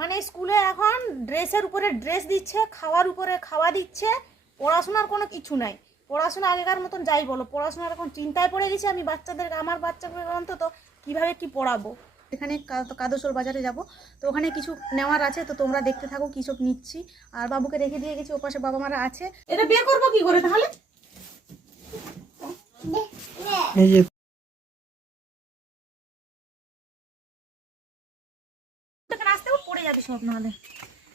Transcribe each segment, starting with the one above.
মানে স্কুলে এখন ড্রেসের উপরে ড্রেস দিচ্ছে, খাওয়ার উপরে খাওয়া দিচ্ছে, পড়াশোনার কোনো কিছু নাই। পড়াশোনা আগেকার মতন যাই বলো, পড়াশোনার এখন চিন্তায় পড়ে গেছি আমি বাচ্চাদেরকে আমার বাচ্চাগুলোকে অন্তত কীভাবে কি পড়াবো। এখানে কাদোসর বাজারে যাব। তো ওখানে কিছু নেওয়ার আছে, তো তোমরা দেখতে থাকো কি সব নিচ্ছি। আর বাবুকে রেখে দিয়ে গেছি, ওপাশে বাবা মারা আছে। এটা বিয়ে করব কি করে তাহলে? যাবি সব নাহলে।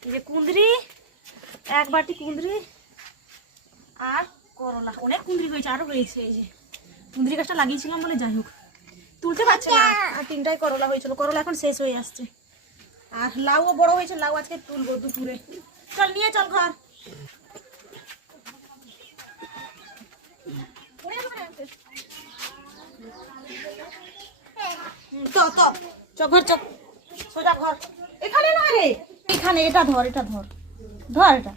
এই যে কুঁদরি, এক বাটি কুঁদরি আর করলা। অনেক কুঁদরি হয়েছে, আরও হয়েছে এই যে। কুঁদরি গাছটা লাগিয়েছিলাম বলে যাই হোক। তুলতে পারছি না? আর তিনটাই করলা হয়েছিল। করলা এখন শেষ হয়ে আসছে। আর লাউও বড় হয়েছে, লাউ আজকে তুলবো দুপুরে। চল, নিয়ে চল ঘর। তো চ ঘর চ সোজা ঘর। এখানে রে এখানে এটা ধর এটা ধর ধর এটা।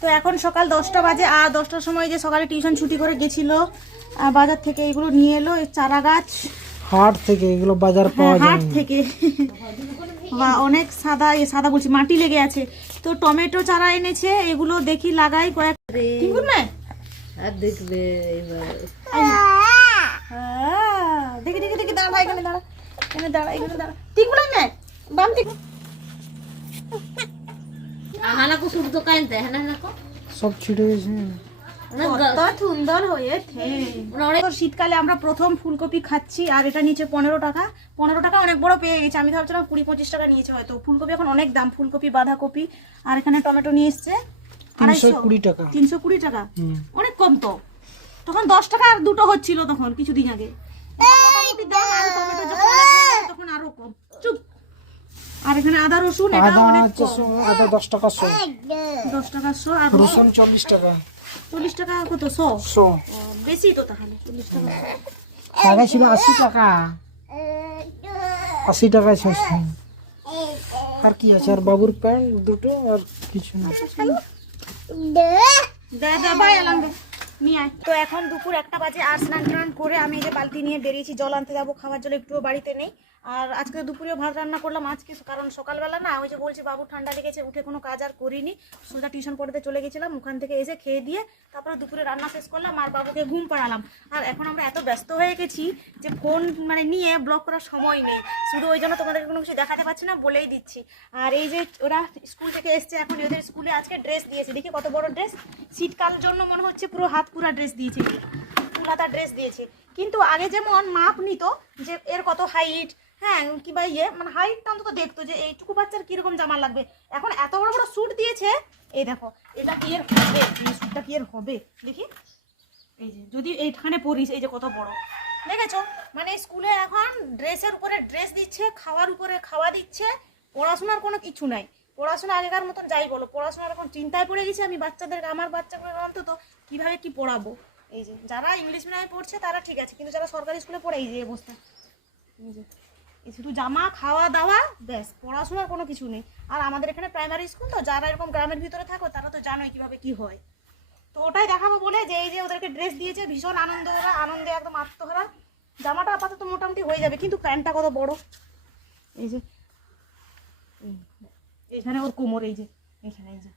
তো এখন সকাল দশটা বাজে আর দশটার সময় যে সকালে টিউশন ছুটি করে গেছিল বাজার থেকে এগুলো নিয়ে এলো এই চারা গাছ। হাট থেকে এগুলো বাজার পাওয়া হ্যাঁ, হাট থেকে। বা অনেক সাদা এ সাদা বলছি মাটি লেগে আছে। তো টমেটো চারা এনেছে এগুলো দেখি লাগাই কয়েক ঠিক না আর দেখবে এবার হ্যাঁ দেখি দেখি দেখি দাঁড়া এখানে দাঁড়া। এখানে দাঁড়া এখানে দাঁড়া। ঠিক না না বাম ঠিক হানাকো সুট তো কাইনতে হানা হানাকো সব ছিটে গেছে। সুন্দর হয়েছে। শীতকালে আমরা প্রথম ফুলকপি খাচ্ছি আর এটা নিচে পনেরো টাকা। পনেরো টাকা অনেক বড় পেয়ে গেছে। আমি ভাবছিলাম কুড়ি পঁচিশ টাকা নিয়েছে হয়তো। ফুলকপি এখন অনেক দাম ফুলকপি বাঁধাকপি আর এখানে টমেটো নিয়ে এসছে। তিনশো আড়াইশো কুড়ি টাকা। তিনশো কুড়ি টাকা? অনেক কম তো। তখন দশ টাকা আর দুটো হচ্ছিল তখন কিছুদিন আগে মোটামুটি দাম আর টমেটো যখন অনেক হয়ে গেছে তখন আরও কম চুপ। আর এখানে আদা রসুন এটা অনেক আদা টাকা টাকা আর রসুন চল্লিশ টাকা। চল্লিশ টাকা কত শো? শো। বেশি তো তাহলে চল্লিশ টাকা শো। ছিল আশি টাকা। আশি টাকায় শেষ আর কি আছে? আর বাবুর প্যান্ট দুটো আর কিছু না। দে দে ভাই এলাম দে তো এখন দুপুর একটা বাজে আর স্নান টান করে আমি এই যে বালতি নিয়ে বেরিয়েছি জল আনতে যাব খাওয়ার জল একটুও বাড়িতে নেই। আর আজকে দুপুরেও ভাত রান্না করলাম, আজকে কারণ সকালবেলা না, ওই যে বলছি বাবু ঠান্ডা লেগেছে, উঠে কোনো কাজ আর করিনি। সোজা টিউশন পড়তে চলে গেছিলাম, ওখান থেকে এসে খেয়ে দিয়ে তারপরে দুপুরে রান্না শেষ করলাম আর বাবুকে ঘুম পাড়ালাম। আর এখন আমরা এত ব্যস্ত হয়ে গেছি যে ফোন মানে নিয়ে ব্লক করার সময় নেই। শুধু ওই জন্য তোমাদেরকে কোনো কিছু দেখাতে পারছি না, বলেই দিচ্ছি। আর এই যে ওরা স্কুল থেকে এসছে, এখন ওদের স্কুলে আজকে ড্রেস দিয়েছে। দেখি কত বড় ড্রেস শীতকাল জন্য মনে হচ্ছে পুরো হাত পুরা ড্রেস দিয়েছে। ফুল হাতা ড্রেস দিয়েছে। কিন্তু আগে যেমন মাপ নিত যে এর কত হাইট হ্যাঁ কিংবা ইয়ে মানে হাইটটা অন্তত দেখতো যে এইটুকু বাচ্চার কীরকম জামা লাগবে। এখন এত বড় বড় স্যুট দিয়েছে, এই দেখো, এটা কি এর হবে? এই স্যুটটা কি এর হবে? দেখি। এই যে, যদি এইখানে পরিস, এই যে কত বড়। দেখেছ? মানে স্কুলে এখন ড্রেসের উপরে ড্রেস দিচ্ছে, খাওয়ার উপরে খাওয়া দিচ্ছে, পড়াশোনার কোনো কিছু নাই। পড়াশোনা আগেকার মতন যাই বলো, পড়াশোনার এখন চিন্তায় পড়ে গেছি আমি বাচ্চাদেরকে আমার বাচ্চাগুলোকে অন্তত কীভাবে কি পড়াবো? এই যে, যারা ইংলিশ মিডিয়ামে পড়ছে তারা ঠিক আছে, কিন্তু যারা সরকারি স্কুলে পড়ে, এই যে অবস্থা। এই যে শুধু জামা, খাওয়া দাওয়া, ব্যাস পড়াশোনার কোনো কিছু নেই। আর আমাদের এখানে প্রাইমারি স্কুল তো, যারা এরকম গ্রামের ভিতরে থাকো, তারা তো জানোই কীভাবে কি হয়। তো ওটাই দেখাবো বলে যে, এই যে ওদেরকে ড্রেস দিয়েছে, ভীষণ আনন্দ ওরা আনন্দে একদম আত্মহারা। জামাটা আপাতত মোটামুটি হয়ে যাবে, কিন্তু প্যান্টটা কত বড়। এই যে এখানে ওর কোমর, এই যে, এখানে, এই যে।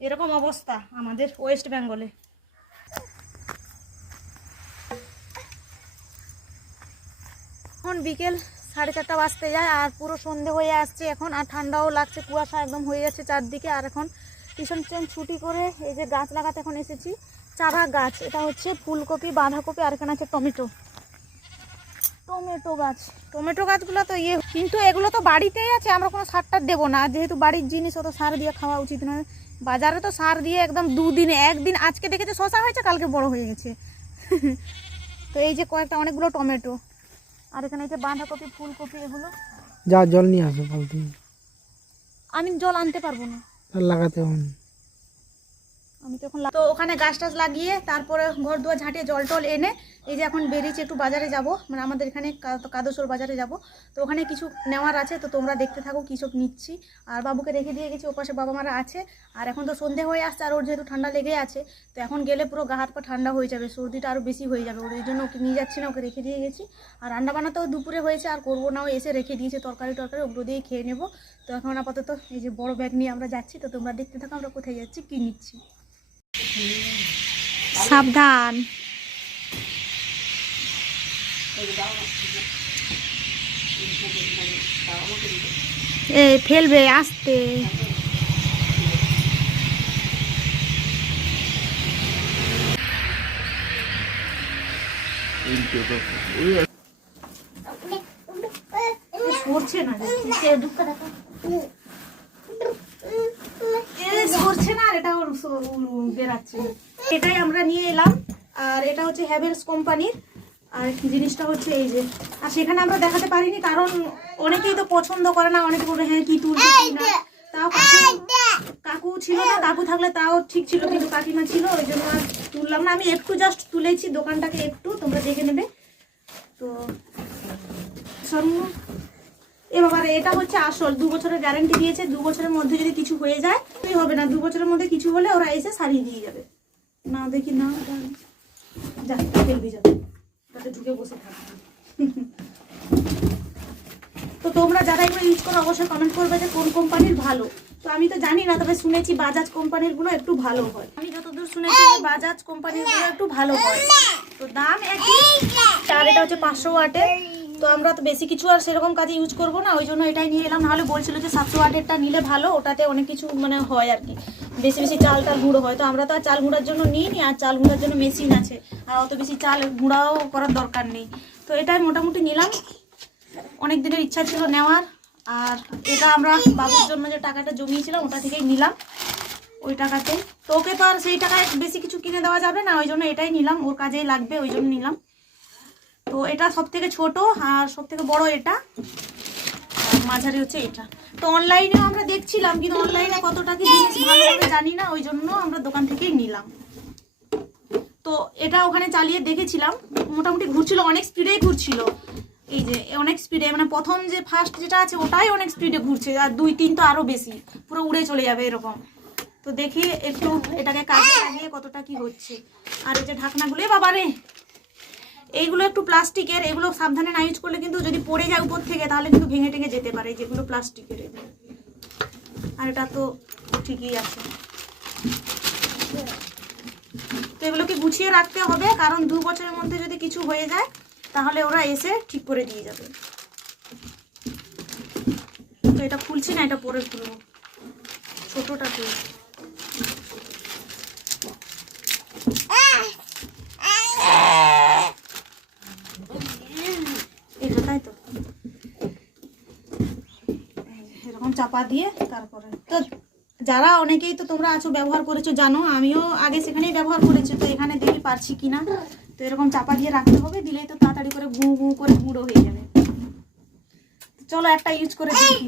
এরকম অবস্থা আমাদের ওয়েস্ট বেঙ্গলে এখন বিকেল সাড়ে চারটা বাজতে যায় আর পুরো সন্ধে হয়ে আসছে এখন, আর ঠান্ডাও লাগছে, কুয়াশা একদম হয়ে যাচ্ছে চারদিকে। আর এখন টিউশন টিউশন ছুটি করে এই যে গাছ লাগাতে এখন এসেছি, চারা গাছ। এটা হচ্ছে ফুলকপি, বাঁধাকপি, আর এখানে আছে টমেটো। টমেটো গাছ। টমেটো গাছগুলো তো ইয়ে কিন্তু এগুলো তো বাড়িতেই আছে, আমরা কোনো সার টার দেবো না। যেহেতু বাড়ির জিনিস, অত সার দিয়ে খাওয়া উচিত নয়। বাজারে তো সার দিয়ে একদম দুদিনে, একদিন, আজকে দেখেছে শশা হয়েছে, কালকে বড় হয়ে গেছে। তো এই যে কয়েকটা, অনেকগুলো টমেটো। আর এখানে এই যে বাঁধাকপি ফুলকপি এগুলো? যা জল নিয়ে আসো বালতি আমি জল আনতে পারব না। লাগাতে হবে। আমি তো তো ওখানে গাছ টাছ লাগিয়ে তারপরে ঘর দুয়ার ঝাঁটিয়ে জল টল এনে এই যে এখন বেরিয়েছি একটু বাজারে যাব। মানে আমাদের এখানে কাদোসর বাজারে যাব। তো ওখানে কিছু নেওয়ার আছে, তো তোমরা দেখতে থাকো কী সব নিচ্ছি। আর বাবুকে রেখে দিয়ে গেছি, ওপাশে বাবা মারা আছে। আর এখন তো সন্ধে হয়ে আসছে, আর ওর যেহেতু ঠান্ডা লেগে আছে, তো এখন গেলে পুরো গা হাত পা ঠান্ডা হয়ে যাবে, সর্দিটা আরও বেশি হয়ে যাবে। ওর এই জন্য ওকে নিয়ে যাচ্ছি না, ওকে রেখে দিয়ে গেছি। আর রান্না বান্নাতেও দুপুরে হয়েছে, আর করব না, ও এসে রেখে দিয়েছে তরকারি টরকারি, ওগুলো দিয়েই খেয়ে নেব। তো এখন আপাতত এই যে বড় ব্যাগ নিয়ে আমরা যাচ্ছি, তো তোমরা দেখতে থাকো আমরা কোথায় যাচ্ছি, কী নিচ্ছি। সাবধান। এই ফেলবে আসতে। সরছে না সে দুঃখ দেখো। এ উ- বেরাচ্ছে। এটাই আমরা নিয়ে এলাম। আর এটা হচ্ছে হ্যাভেলস কোম্পানির। আর জিনিসটা হচ্ছে এই যে, আর সেখানে আমরা দেখাতে পারিনি, কারণ অনেকেই তো পছন্দ করে না, অনেকে বলবে হ্যাঁ কি তুলবি তাও কাকু ছিল না, কাকু থাকলে তাও ঠিক ছিল, কিন্তু কাকিমা ছিল, ওই জন্য আর তুললাম না। আমি একটু জাস্ট তুলেছি, দোকানটাকে একটু, তোমরা দেখে নেবে। তো সরু এ বাবা এটা হচ্ছে আসল। দু বছরের গ্যারেন্টি দিয়েছে দু বছরের মধ্যে যদি কিছু হয়ে যায় তুই হবে না। দু বছরের মধ্যে কিছু হলে ওরা এসে সারিয়ে দিয়ে যাবে। না দেখি না এটা- যা ফেলবি যাবে তাতে ঢুকে বসে থাকবে তো তোমরা যারা এগুলো ইউজ করো অবশ্যই কমেন্ট করবে যে কোন কোম্পানির ভালো। তো আমি তো জানি না তবে শুনেছি বাজাজ কোম্পানিরগুলো একটু ভালো হয়। আমি যতদূর শুনেছি বাজাজ কোম্পানিরগুলো একটু ভালো হয়। তো দাম একই। আর এটা হচ্ছে পাঁচশো ওয়াটের। তো আমরা তো বেশি কিছু আর সেরকম কাজে ইউজ করব না, ওই জন্য এটাই নিয়ে এলাম। নাহলে বলছিল যে সাতশো ওয়াটেরটা নিলে ভালো, ওটাতে অনেক কিছু মানে হয় আর কি। বেশি বেশি চাল টাল গুঁড়ো হয়। তো আমরা তো আর চাল গুঁড়ার জন্য নিই নি আর চাল গুঁড়ার জন্য মেশিন আছে। আর অত বেশি চাল গুঁড়াও করার দরকার নেই। তো এটাই মোটামুটি নিলাম। অনেক দিনের ইচ্ছা ছিল নেওয়ার, আর এটা আমরা বাবুর জন্য যে টাকাটা জমিয়েছিলাম, ওটা থেকেই নিলাম ওই টাকাতে। তো ওকে তো আর সেই টাকায় বেশি কিছু কিনে দেওয়া যাবে না, ওই জন্য এটাই নিলাম। ওর কাজেই লাগবে, ওই জন্য নিলাম। তো এটা সব থেকে ছোট আর সব থেকে বড় এটা। মাঝারি হচ্ছে এটা। তো অনলাইনেও আমরা দেখছিলাম, কিন্তু অনলাইনে কতটা কি জিনিস ভালো হবে জানি না, ওই জন্য আমরা দোকান থেকেই নিলাম। তো এটা ওখানে চালিয়ে দেখেছিলাম, মোটামুটি ঘুরছিল, অনেক স্পিডেই ঘুরছিল। এই যে, অনেক স্পিডে মানে প্রথম যে ফার্স্ট যেটা আছে, ওটাই অনেক স্পিডে ঘুরছে, আর দুই, তিন তো আরও বেশি, পুরো উড়ে চলে যাবে এরকম। তো দেখি একটু এটাকে কাজে লাগিয়ে কতটা কি হচ্ছে। আর এই যে ঢাকনাগুলো, এ বাবা রে এইগুলো একটু প্লাস্টিকের, এগুলো সাবধানে না ইউজ করলে কিন্তু যদি পড়ে যায় উপর থেকে, তাহলে কিন্তু ভেঙে টেঙে যেতে পারে। যেগুলো প্লাস্টিকের আর এটা তো ঠিকই আছে। তো এগুলোকে গুছিয়ে রাখতে হবে, কারণ দু বছরের মধ্যে যদি কিছু হয়ে যায়, তাহলে ওরা এসে ঠিক করে দিয়ে যাবে। তো এটা খুলছি না, এটা পরে খুলবো। ছোটটা তো এটা তাই তো এরকম চাপা দিয়ে তারপরে। তো যারা অনেকেই তো তোমরা আছো, ব্যবহার করেছ, জানো, আমিও আগে সেখানেই ব্যবহার করেছি, তো এখানে দেখি পারছি কিনা? তো এরকম চাপা দিয়ে রাখতে হবে, দিলেই তো তাড়াতাড়ি করে গু গু করে গুঁড়ো হয়ে যাবে। চলো একটা ইউজ করে দেখি।